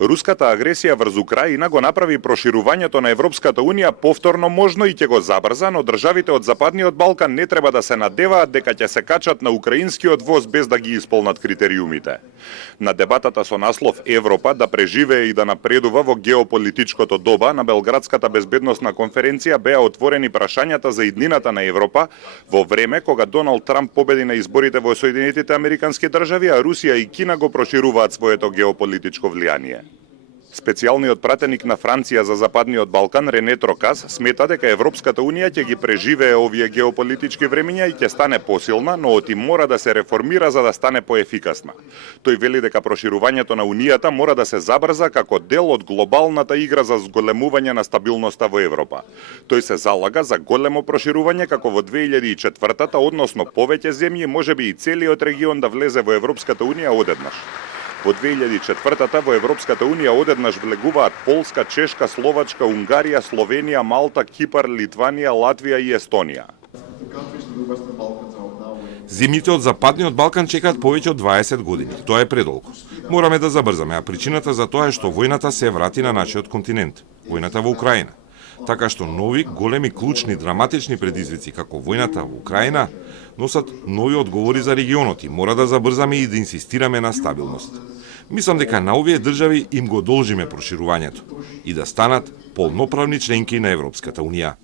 Руската агресија врз Украина го направи проширувањето на Европската Унија повторно можно и ќе го забрза, но државите од Западниот Балкан не треба да се надеваат дека ќе се качат на украинскиот воз без да ги исполнат критериумите. На дебатата со наслов Европа да преживее и да напредува во геополитичкото доба на Белградската безбедносна конференција беа отворени прашањата за иднината на Европа во време кога Доналд Трамп победи на изборите во Соединетите Американски држави, а Русија и Кина го прошируваат своето геополитичко влијание. Специјалниот пратеник на Франција за Западниот Балкан Рене Трокас смета дека Европската Унија ќе ги преживее овие геополитички времиња и ќе стане посилна, но оти мора да се реформира за да стане поефикасна. Тој вели дека проширувањето на Унијата мора да се забрза како дел од глобалната игра за зголемување на стабилноста во Европа. Тој се залага за големо проширување како во 2004-та, односно повеќе земји, можеби и целиот регион да влезе во Европската Унија одеднаш. Во 2004-та во Европската Унија одеднаш влегуваат Полска, Чешка, Словачка, Унгарија, Словенија, Малта, Кипар, Литванија, Латвија и Естонија. Земјите од Западниот Балкан чекаат повеќе од 20 години. Тоа е предолго. Мораме да забрзаме, а причината за тоа е што војната се врати на нашиот континент. Војната во Украина. Така што нови, големи, клучни, драматични предизвици, како војната во Украина, носат нови одговори за регионот и мора да забрзаме и да инсистираме на стабилност. Мислам дека на овие држави им го должиме проширувањето и да станат полноправни членки на Европската Унија.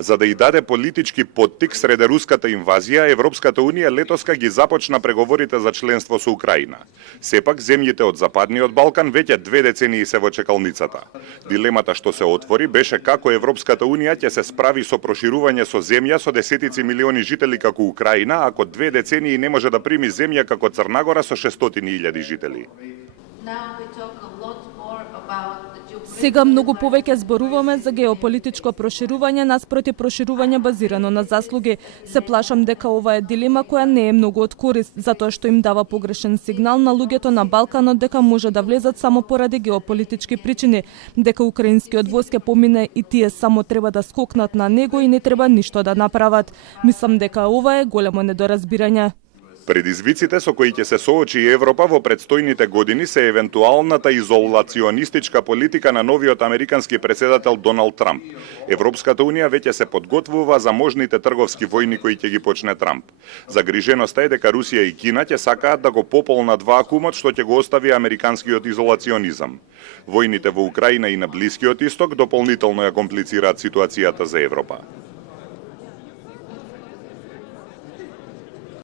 За да и даде политички поттик среде руската инвазија, Европската Унија летоска ги започна преговорите за членство со Украина. Сепак, земјите од Западниот Балкан веќе 2 децении се во чекалницата. Дилемата што се отвори беше како Европската Унија ќе се справи со проширување со земја со десетици милиони жители како Украина, ако 2 децении не може да прими земја како Црнагора со 600.000 жители. Сега многу повеќе зборуваме за геополитичко проширување наспроти проширување базирано на заслуги. Се плашам дека ова е дилема која не е многу од корист, затоа што им дава погрешен сигнал на луѓето на Балканот дека може да влезат само поради геополитички причини, дека украинскиот воз ќе помине и тие само треба да скокнат на него и не треба ништо да направат. Мислам дека ова е големо недоразбирање. Предизвиците со кои ќе се соочи Европа во предстојните години се евентуалната изолационистичка политика на новиот американски претседател Доналд Трамп. Европската Унија веќе се подготвува за можните трговски војни кои ќе ги почне Трамп. Загриженоста е дека Русија и Кина ќе сакаат да го пополнат вакуумот што ќе го остави американскиот изолационизам. Војните во Украина и на Блискиот Исток дополнително ја комплицираат ситуацијата за Европа.